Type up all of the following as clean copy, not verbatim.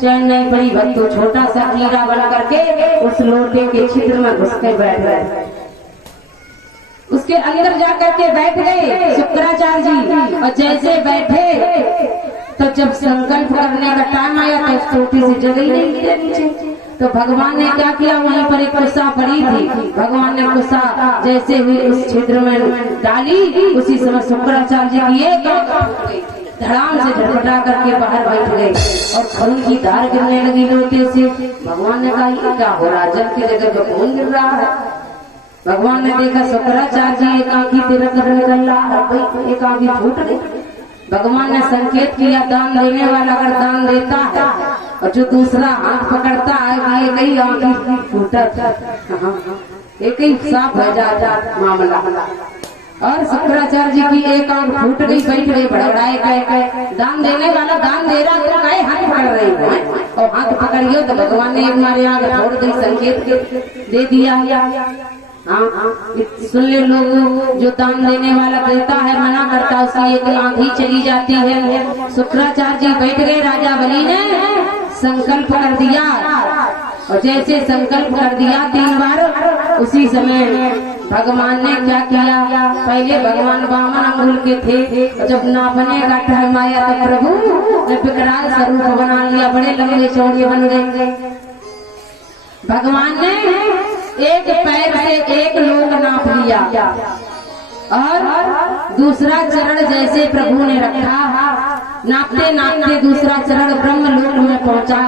चैन नहीं पड़ी। भक्तों छोटा सा कीड़ा बन करके उस लोटे के छिद्र में घुस के बैठ गए, उसके अंदर जाकर के बैठ गए शुक्राचार्य जी। और जैसे बैठे तो जब संकल्प करने का टाइम आया तो उस टोटी से जगह ही नहीं गिरे नीचे। तो भगवान ने क्या किया, वहीं पर एक कुसा पड़ी थी, भगवान ने कुसा जैसे हुई उस छिद्र में डाली, उसी समय शुक्राचार्य जी की एक धड़ाम से झटपटा करके बाहर बैठ गए और खून की धार गिरने लगी लोटे से। भगवान ने कहा ये क्या हो रहा, जल की जगह पे खून गिर रहा है। भगवान ने देखा शुक्राचार्य जी एक आंखी तिरक निकल रहा, एक आंखी फूट गई। भगवान ने संकेत किया, दान देने वाला अगर दान देता है और जो दूसरा हाथ पकड़ता है एक ही आंखी फूटत, एक ही साफ हो जाता मामला। और शुक्राचार्य जी की एक आंख फूट गई, बैठ गई बड़बड़ाए कहे दान देने वाला दान दे रहा तो कहे हाथ पकड़ रही हो, और हाथ पकड़ियो तो भगवान ने एक मारे आंख छोड़ दी, संकेत दे दिया। सुन ले लोग, जो दान देने वाला देता है मना करता उसकी एक आंख ही चली जाती है। शुक्राचार्य जी बैठ गए, राजा बलि ने संकल्प कर दिया और जैसे संकल्प कर दिया 3 बार, उसी समय भगवान ने क्या किया, पहले भगवान वामन अंगुल के थे, जब नापने का टाइम आया तो प्रभु ने विकराल स्वरूप बना लिया, बड़े लंबे चौड़े बन गए। भगवान ने एक पैर से एक लोक नाप लिया और दूसरा चरण जैसे प्रभु ने रखा, नापते नापते दूसरा चरण ब्रह्म लोक में पहुंचा।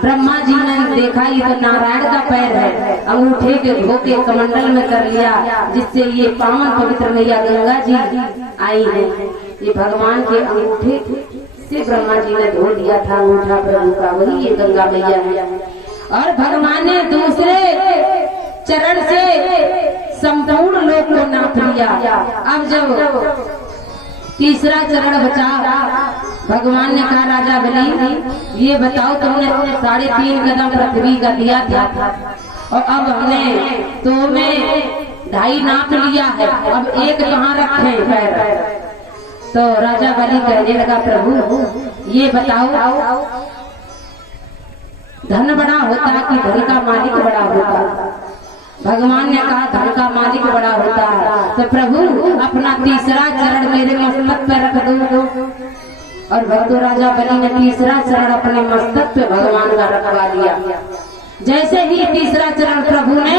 ब्रह्मा जी ने देखा ये तो नारायण का पैर है, अंगूठे के धो के कमंडल में कर लिया, जिससे ये पावन पवित्र मैया गंगा जी आई है। ये भगवान के अंगूठे से ब्रह्मा जी ने धो लिया था अंगूठा प्रभु का, वही ये गंगा मैया है। और भगवान ने दूसरे चरण से संपूर्ण लोक को नाप लिया। अब जब तीसरा चरण बचा, भगवान ने कहा राजा बलि ये बताओ तुमने 3.5 कदम पृथ्वी का दिया था और अब हमने तो में 2.5 नाप लिया है, अब एक कहाँ रखे पैर। तो राजा बलि कहने लगा प्रभु ये बताओ धन बड़ा होता है कि धन का मालिक बड़ा होता है। भगवान ने कहा धन का मालिक बड़ा होता है। तो प्रभु अपना तीसरा चरण मेरे मस्तक पे रख दो। और भक्तों राजा बलि ने तीसरा चरण अपने मस्तक पे भगवान का रखवा दिया। जैसे ही तीसरा चरण प्रभु ने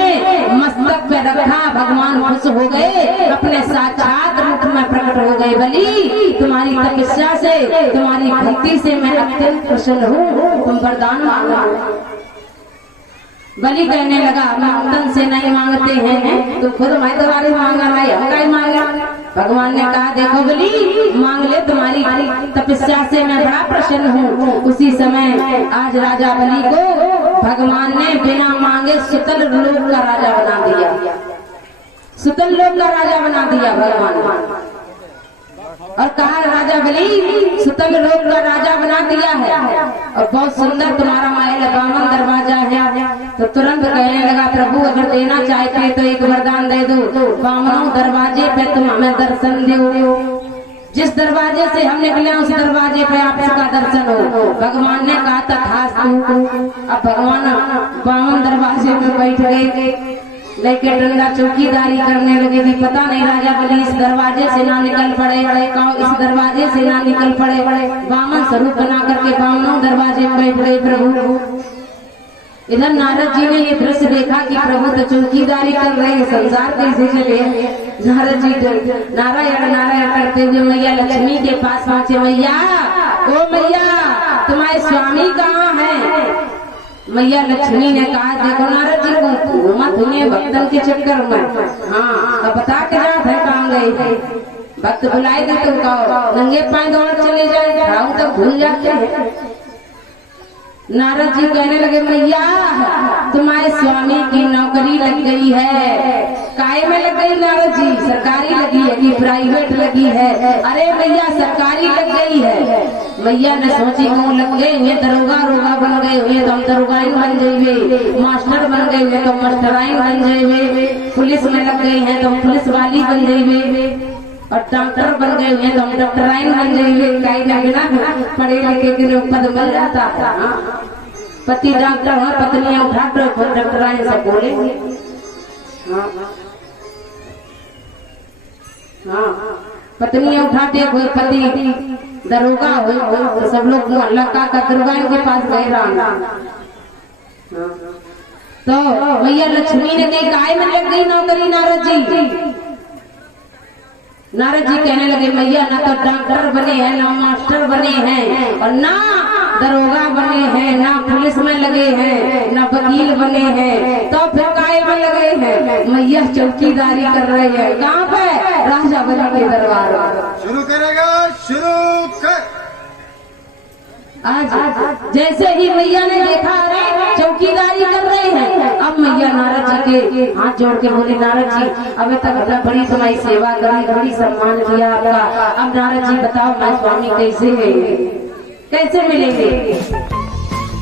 मस्तक पे रखा, भगवान खुश हो गए, अपने साक्षात रूप में प्रकट हो गए। बलि तुम्हारी तपस्या से, तुम्हारी भक्ति से मैं अत्यंत प्रसन्न हूँ, तुम वरदान मांगो। बलि कहने लगा हम तन से नहीं मांगते हैं, तो खुद मैं तुम्हारी मांगा नहीं, हम कहीं मांगा। भगवान ने कहा देखो बलि मांग ले, तुम्हारी तपस्या से मैं बड़ा प्रसन्न हूँ। उसी समय आज राजा बलि को भगवान ने बिना मांगे सुतल लोक का राजा बना दिया, सुतल लोक का राजा बना दिया भगवान। और कहा राजा बलि सुतल लोक का राजा बना दिया है और बहुत सुंदर तुम्हारा महल बामन दरवाजा है। तो तुरंत कहने लगा प्रभु अगर देना चाहते तो एक वरदान दे दो, बामनों दरवाजे पे तुम हमें दर्शन दो। जिस दरवाजे से हम निकले उस दरवाजे पे आपका दर्शन हो। भगवान ने कहा तथास्तु। अब भगवान बामन दरवाजे पे बैठ गए, लेके डंडा चौकीदारी करने लगे भी पता नहीं राजा बलि इस दरवाजे से ना निकल पड़े, इस दरवाजे से ना निकल पड़े। वामन स्वरूप बना करके बामनों दरवाजे में बैठ गए प्रभु। इधर नारद जी ने ये दृश्य देखा कि प्रभु तो चौकीदारी कर रहे हैं, संसार कैसे चले। नारद जी नारायण नारायण करते हुए मैया लक्ष्मी के पास पहुंचे। मैया ओ मैया तुम्हारे स्वामी कहाँ है? मैया लक्ष्मी ने कहा देखो नारद जी को मत हुए भक्तन के चक्कर में। हाँ अब बता के जात है काम गए थे, भक्त बुलाए थे तुम कहो नंगे पाए दौड़ चले जाए, खाऊ तक भूल जाते हैं। नारद जी कहने लगे मैया तुम्हारे स्वामी की नौकरी लग गई है। काय में लग गई नारद जी? सरकारी लगी है कि प्राइवेट लगी है? अरे मैया सरकारी लग गई है। मैया ने सोची कौन लग गए हुए दरोगा रोगा बन गए हुए तो हम दरोगाइन बन जाइए, मास्टर बन गए हुए तो मास्टराइन बन जाइए, पुलिस में लग गई है तो पुलिस वाली बन जाइए। और डॉक्टर बन गए हुए तो हम डॉक्टराइन बन गए हुए कहीं ना बिना पढ़े लिखे के पद मिल जाता था। पति डॉक्टर हो, पत्नियां डॉक्टर हो, डॉक्टराइन सब बोले। हाँ पत्नियां उठाते हुए, पति दरोगा हो तो सब लोग मोहल्ला का दरोगा के पास गए राम। तो भैया लक्ष्मी ने कही गाय में लग गई नौकरी नारद जी। नारद जी कहने लगे मैया ना तो डॉक्टर बने हैं, ना मास्टर बने हैं, और ना दरोगा बने हैं, ना पुलिस में लगे हैं, ना वकील बने हैं, तो फिर काय में लगे हैं? मैया चौकीदारी कर रहे हैं। कहाँ पे? राजा बलि के दरबार में। शुरू करेगा, शुरू कर। आज जैसे ही मैया ने देखा अरे चौकीदारी कर रहे हैं, अब मैया नारद जी के हाथ जोड़ के बोले नारद जी अभी तक बड़ी तुम्हारी सेवा करी, बड़ी सम्मान किया आपका, अब नारद जी बताओ मैं स्वामी कैसे है, कैसे मिलेंगे?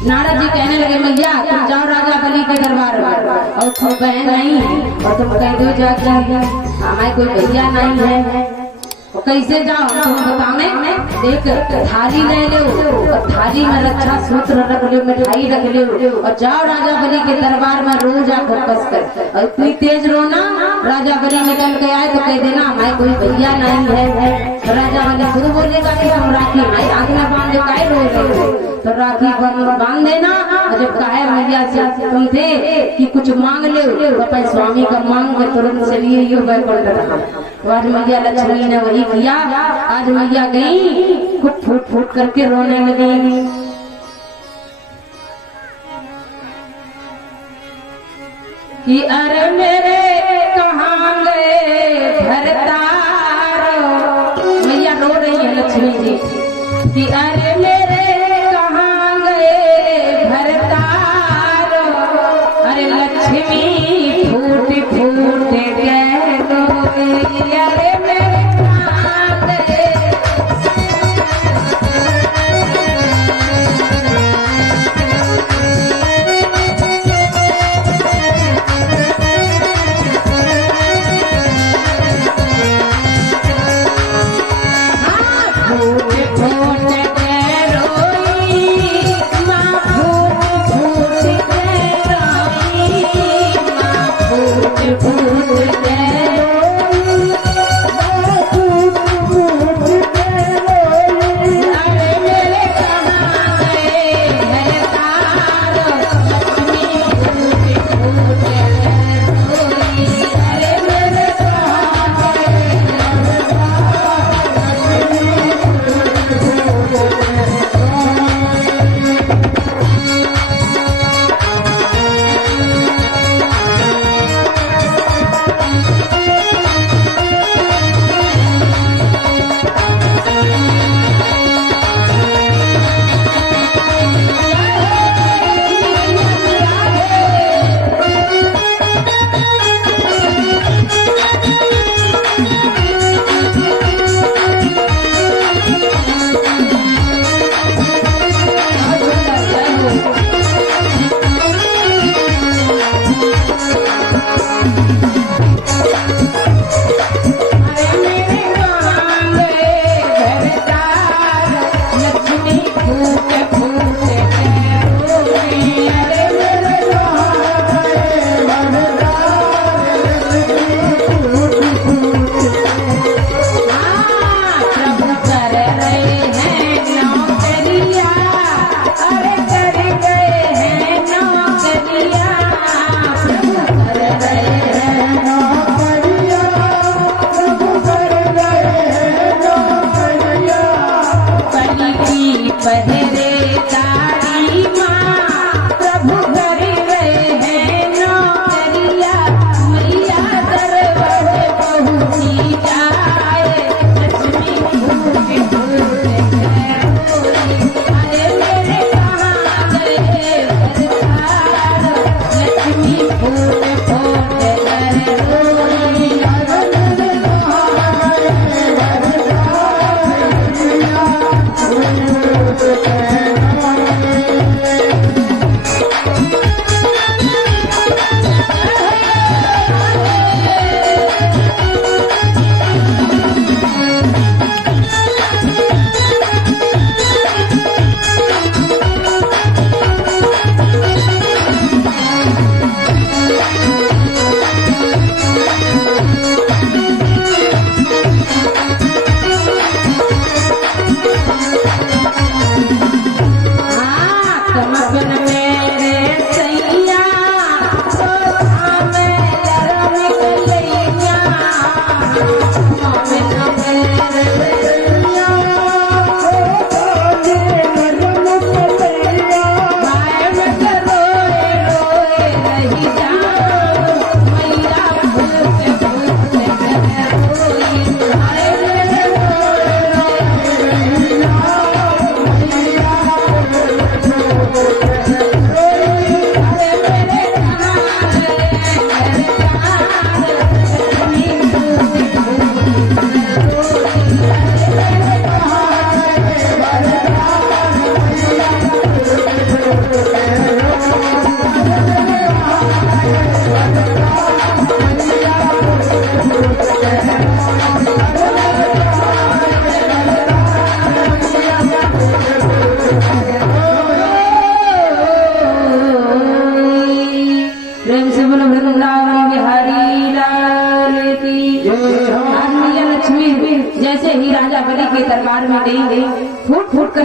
नारद जी कहने लगे मैया तुम जाओ राजा बलि के दरबार में और तुम बहन नहीं और तुम कह दो जाके हमारे कोई भैया नहीं है। और कैसे जाओ तुम बताने? एक थाली ले लो और थाली में रक्षा सूत्र रख लो, मिठाई रख लो और जाओ राजा बलि के दरबार में रो जाकर बस कर। और इतनी तेज रोना राजा बलि निकल के आए तो कह देना हमारे कोई भैया नहीं है। तो राजा बलि खुद बोलेगा कि हम राखी हमारे हाथ में बांधे काय रो रहे हो, तो राखी बांध देना। और जब कहे मैया से तुम थे कि कुछ मांग ले तो अपने स्वामी का मांग के तुरंत चलिए यो बैकुंठ रहा। तो आज मैया लक्ष्मी ने वही किया। आज मैया गई खूब फूट फूट करके रोने लगी। कि अरे मेरे कहाँ गए भरतारो, मैया रो रही है लक्ष्मी जी कि अरे मेरे कहाँ गए भरतारो, अरे लक्ष्मी फूट फूट गए रोई, अरे मेरे कहाँ गए। फूट फूट गए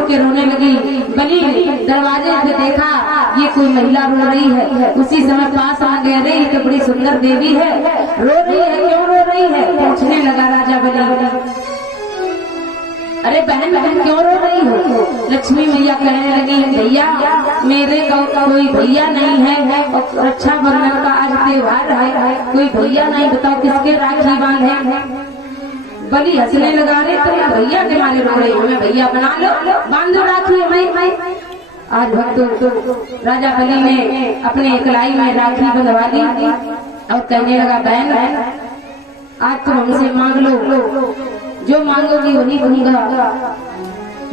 के रोने लगी। बलि दरवाजे पे देखा ये कोई महिला रो रही है। उसी समय पास आ गए, अरे ये तो बड़ी सुंदर देवी है, रो रही है, क्यों रो रही है? पूछने लगा राजा बलि, अरे बहन बहन क्यों रो रही हो? लक्ष्मी मैया कहने लगी, भैया मेरे कोई भैया नहीं है, और रक्षाबंधन का आज त्योहार है, कोई भैया नहीं, बताओ किसके राखी बांधे? बलि हंसने लगा, रे तुम भैया के मारे रो रही हो, हमें भैया बना लो, बांधो राखी हमें। आज भक्तों राजा बलि ने अपने इकलाई में राखी बंधवा दी और कहने लगा, बहन आज तुम हमसे मांग लो, जो मांगोगी वही दूंगा।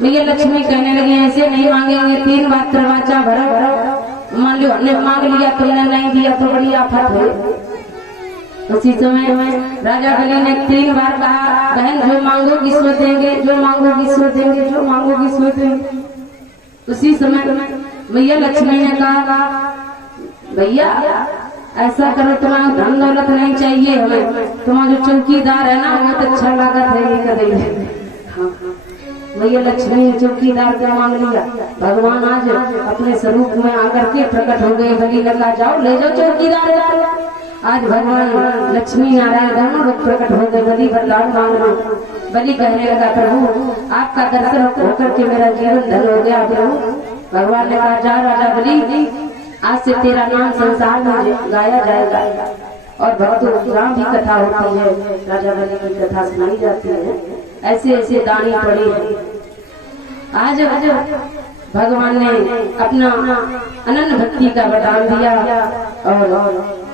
मैया लक्ष्मी कहने लगी, ऐसे नहीं मांगेंगे, 3 बार दरवाजा भरो, मान लो हमने मांग लिया तुमने नहीं दिया तो बड़ी आफत है। उसी समय राजा बलि ने 3 बार कहा, बहन जो मांगोगी सो देंगे, जो मांगोगी सो देंगे, जो मांगोगी सो देंगे। उसी समय मैया लक्ष्मी ने कहा, भैया ऐसा करो, तुम्हारा धन दौलत नहीं चाहिए हमें, तुम्हारा जो चौकीदार है ना बहुत अच्छा लागत है, ये कर रही है। मैया लक्ष्मी ने चौकीदार को मांग लिया। भगवान आज अपने स्वरूप में आकर के प्रकट हो गए। बलि लगा, जाओ ले जाओ चौकीदार। आज भगवान लक्ष्मी नारायण दोनों लोग प्रकट हो गए। बलि वरदान मांग लो। बलि कहने लगा, प्रभु आपका दर्शन होकर के मेरा जीवन धन हो गया प्रभु। भगवान ने कहा, जा राजा बलि, आज से तेरा नाम संसार में गाया जाएगा। और भक्तों जहाँ भी कथा होती है, राजा बलि की कथा सुनाई जाती है, ऐसे ऐसे दानी पड़े हैं। आज भगवान ने अपना अनन्य भक्ति का वरदान दिया और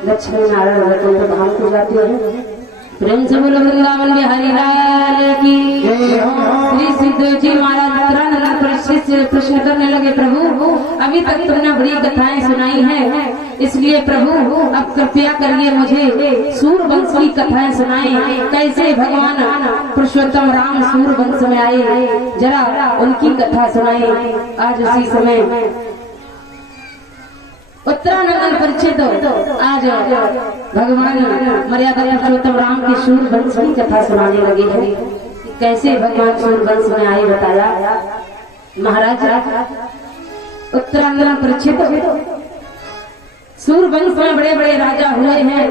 लक्ष्मी नारायण वैकुंठ धाम को जाते हैं। प्रेम से बोलो वृंदावन बिहारी लाल की। श्री सिद्धेव जी महाराज प्रश्न करने लगे, प्रभु अभी तक तुमने बड़ी कथाएं सुनाई हैं, इसलिए प्रभु अब कृपया करिए मुझे सूरवंश की कथाएं सुनाएं। कैसे भगवान पुरुषोत्तम राम सूरवंश में आए, जरा उनकी कथा सुनाएं। आज उसी समय उत्तरानंदन परिचित आज भगवान मर्यादा पुरुषोत्तम राम की सूरवंश की कथा सुनाने लगे हैं। कैसे भगवान सूरवंश में आए बताया। महाराज उत्तरांगना परिचित सूरवंश में बड़े बड़े राजा हुए हैं।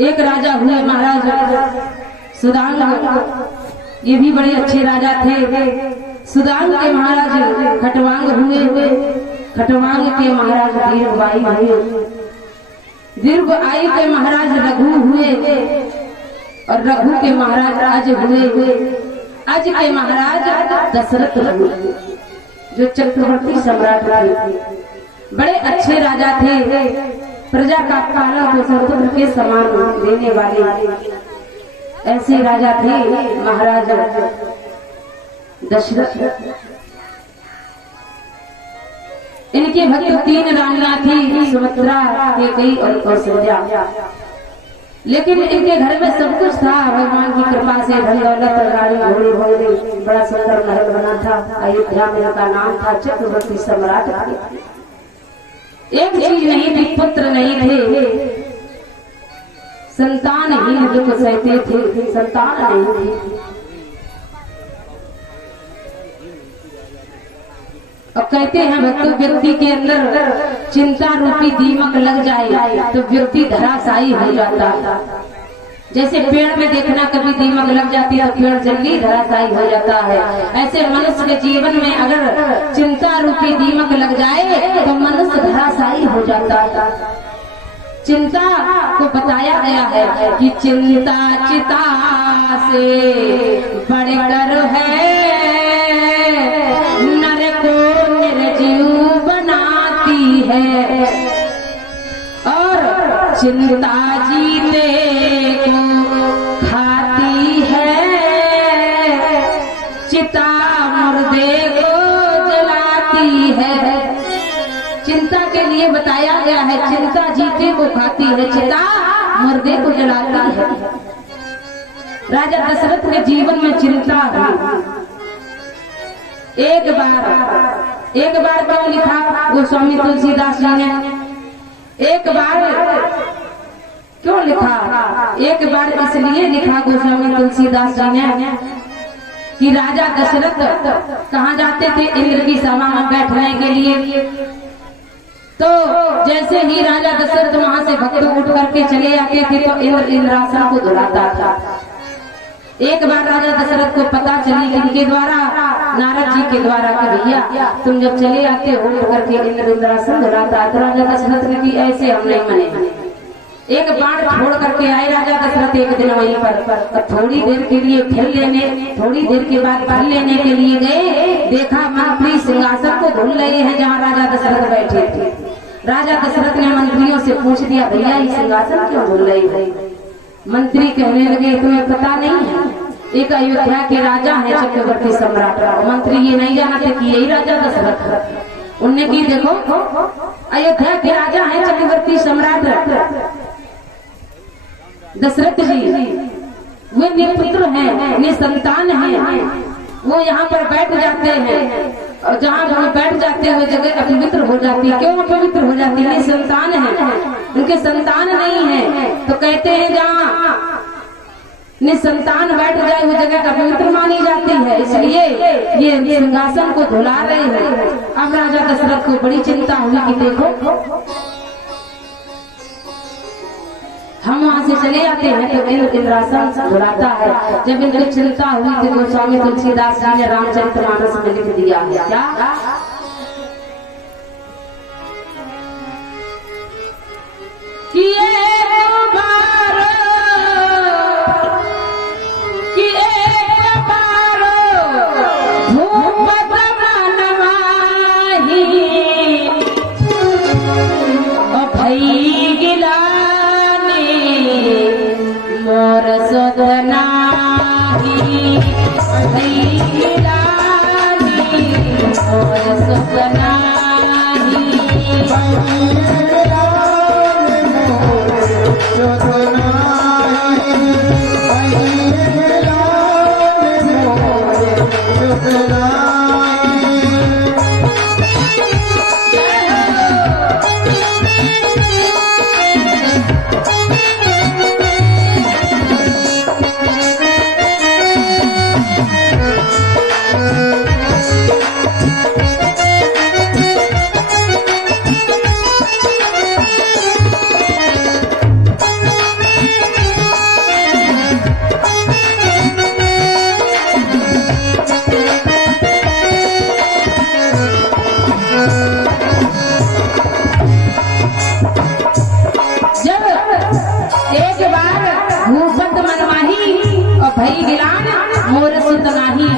एक राजा हुए महाराज सुदांग, ये भी बड़े अच्छे राजा थे। सुदांग के महाराज खटवांग हुए, खटवांग के महाराज दीर्घवायु हुए, दीर्घायु के महाराज रघु हुए और रघु के महाराज अज हुए। अज के महाराज दशरथ हुए, जो चक्रवर्ती सम्राट थे। बड़े अच्छे राजा थे, प्रजा का पालन पोषण पुत्र के समान देने वाले ऐसे राजा थे महाराज दशरथ। इनके भक्त 3 रानियां थी, सुमित्रा, कैकेयी और कौशल्या। लेकिन इनके घर में सब कुछ था, भगवान की कृपा से धन दौलत, गाड़ी घोड़ी घोड़े, बड़ा सुंदर महल बना था। अयोध्या में इनका नाम था, चक्रवर्ती सम्राट। एक चीज नहीं थी, पुत्र नहीं थे, संतानहीन दुख सहते थे, संतान नहीं थी। और कहते हैं भक्तों, व्यक्ति के अंदर चिंता रूपी दीमक लग जाए तो व्यक्ति धराशायी हो जाता है। जैसे पेड़ में देखना कभी दीमक लग जाती है तो पेड़ जल्दी धराशायी हो जाता है, ऐसे मनुष्य के जीवन में अगर चिंता रूपी दीमक लग जाए तो मनुष्य धराशायी हो जाता है। चिंता को बताया गया है कि चिंता चिता से बढ़कर है, नर को निर्जीव बनाती है और चिंता जीते को खाती है, चिता मुर्दे को जलाती है। चिंता के लिए बताया गया है, चिंता जीते को खाती है, चिता मुर्दे को जलाती है। राजा दशरथ के जीवन में चिंता हुई। एक बार क्यों लिखा गोस्वामी तुलसीदास जी ने, एक बार क्यों लिखा, एक बार इसलिए लिखा गोस्वामी तुलसीदास जी ने कि राजा दशरथ कहाँ जाते थे? इंद्र की सभा में बैठने के लिए। तो जैसे ही राजा दशरथ वहां से भक्त उठ करके चले आते थे तो इंद्र इंद्रासन को धुलाता था। एक बार राजा दशरथ को पता चली इनके द्वारा, नारद जी के द्वारा, कि भैया तुम जब चले आते हो उठ करके इंद्र इंद्रासन धुलाता है। तो राजा दशरथ ने कि ऐसे हम नहीं मने। एक बाण छोड़ करके आए राजा दशरथ एक दिन वहीं पर, थोड़ी देर के लिए फिर लेने, थोड़ी देर के बाद फिर लेने के लिए गए, देखा मंत्री सिंहासन को धुल रहे हैं जहाँ राजा दशरथ बैठे थे। राजा दशरथ ने मंत्रियों से पूछ दिया, भैया ये सिंहासन क्यों धुल रही है? मंत्री कहने लगे, तुम्हें पता नहीं है, एक अयोध्या के राजा है चक्रवर्ती सम्राट। मंत्री ये नहीं जानते कि यही राजा दशरथ। उनने की देखो अयोध्या के राजा है चक्रवर्ती सम्राट दशरथ जी, वे निपुत्र हैं, निसंतान हैं, वो यहाँ पर बैठ जाते हैं और जहाँ वो बैठ जाते हुए जगह अपवित्र हो जाती है। क्यों अपवित्र हो जाती है? निसंतान है, उनके संतान नहीं है। तो कहते हैं जहाँ निसंतान बैठ जाए वो जगह अपवित्र मानी जाती है, इसलिए ये सिंहासन को धुला रहे हैं। अब राजा दशरथ को बड़ी चिंता हुई कि देखो हम वहां से चले आते हैं तो इंद्र इंद्रासन धुलाता है। जब इनको चिंता हुई तो गोस्वामी तुलसीदास जी ने रामचरितमानस में लिख दिया है क्या? कि भई गिलान मोर सुत नाही।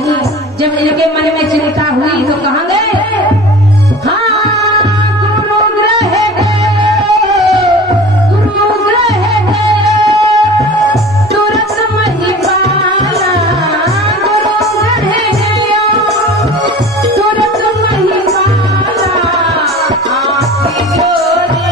जब इनके मन में चिंता हुई तो कहाँ गए? हाँ गुरुग्रह तुरंत महिपाला, गुरुग्रह तुरंत महिपाला, आपकी जोड़ी